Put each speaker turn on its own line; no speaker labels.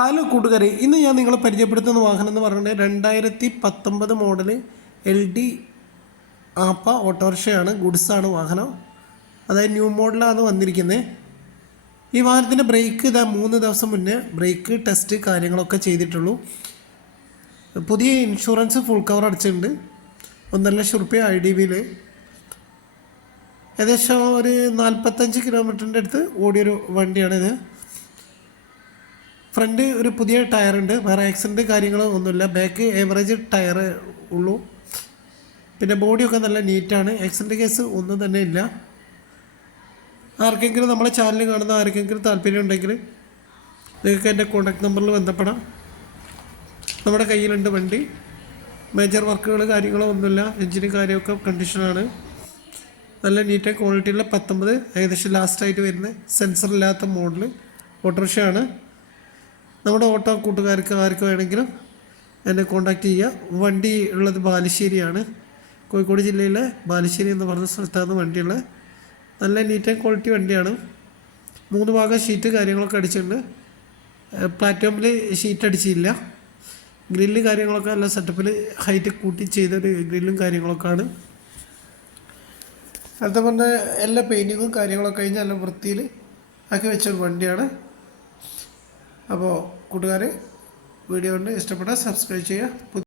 Hello കൂട്ടുകാരെ ഇന്ന് ഞാൻ നിങ്ങളെ പരിചയപ്പെടുത്തുന്ന വാഹനം എന്ന് പറഞ്ഞാൽ രണ്ടായിരത്തി പത്തൊമ്പത് മോഡൽ എൽ ഡി ആപ്പ ഓട്ടോറിക്ഷയാണ് ഗുഡ്സാണ് വാഹനം. അതായത് ന്യൂ മോഡലാണ് വന്നിരിക്കുന്നത്. ഈ വാഹനത്തിന്റെ ബ്രേക്ക് ഇതാ മൂന്ന് ദിവസം മുന്നേ ബ്രേക്ക് ടെസ്റ്റ് കാര്യങ്ങളൊക്കെ ചെയ്തിട്ടുള്ളൂ. പുതിയ ഇൻഷുറൻസ് ഫുൾ കവർ അടിച്ചിട്ടുണ്ട്. ഒന്നര ലക്ഷം റുപ്യ ഐ ഡി ബിയിൽ ഏകദേശം ഒരു നാൽപ്പത്തഞ്ച് കിലോമീറ്ററിന്റെ അടുത്ത് ഓടിയൊരു വണ്ടിയാണിത്. ഫ്രണ്ട് ഒരു പുതിയ ടയറുണ്ട് വേറെ ആക്സിഡന്റ് കാര്യങ്ങളോ ഒന്നുമില്ല. ബാക്ക് ഏവറേജ് ടയർ ഉള്ളൂ. പിന്നെ ബോഡിയൊക്കെ നല്ല നീറ്റാണ് ആക്സിഡന്റ് കേസ് ഒന്നും തന്നെ ഇല്ല. ആർക്കെങ്കിലും നമ്മളെ ചാനൽ കാണുന്ന ആർക്കെങ്കിലും താല്പര്യമുണ്ടെങ്കിൽ നിങ്ങൾക്ക് എന്റെ കോൺടാക്ട് നമ്പറിൽ ബന്ധപ്പെടാം. നമ്മുടെ കയ്യിലുണ്ട് വണ്ടി. മേജർ വർക്കുകൾ കാര്യങ്ങളോ ഒന്നുമില്ല. എഞ്ചിന് കാര്യമൊക്കെ കണ്ടീഷനാണ് നല്ല നീറ്റ് ക്വാളിറ്റിയുള്ള പത്തൊമ്പത്. ഏകദേശം ലാസ്റ്റായിട്ട് വരുന്ന സെൻസർ ഇല്ലാത്ത മോഡൽ ഓട്ടോറിക്ഷയാണ്. നമ്മുടെ ഓട്ടോ കൂട്ടുകാർക്ക് ആർക്ക് വേണമെങ്കിലും എന്നെ കോൺടാക്റ്റ് ചെയ്യുക. വണ്ടി ഉള്ളത് ബാലുശ്ശേരിയാണ്. കോഴിക്കോട് ജില്ലയിലെ ബാലുശ്ശേരി എന്ന് പറഞ്ഞ സ്ഥലത്താണ് വണ്ടിയുള്ളത്. നല്ല നീറ്റ് ആൻഡ് ക്വാളിറ്റി വണ്ടിയാണ്. മൂന്ന് ഭാഗം ഷീറ്റ് കാര്യങ്ങളൊക്കെ അടിച്ചിട്ടുണ്ട്. പ്ലാറ്റ്ഫോമിൽ ഷീറ്റ് അടിച്ചില്ല. ഗ്രില്ല് കാര്യങ്ങളൊക്കെ നല്ല സെറ്റപ്പിൽ ഹൈറ്റ് കൂട്ടി ചെയ്തൊരു ഗ്രില്ലും കാര്യങ്ങളൊക്കെ ആണ് അതുപോലെ എല്ലാ പെയിന്റിങ്ങും കാര്യങ്ങളൊക്കെ കഴിഞ്ഞ് നല്ല വൃത്തിയിൽ ആക്കി വെച്ചൊരു വണ്ടിയാണ്. അപ്പോൾ കൂട്ടുകാർ വീഡിയോ കൊണ്ട് ഇഷ്ടപ്പെട്ടാൽ സബ്സ്ക്രൈബ് ചെയ്യുക.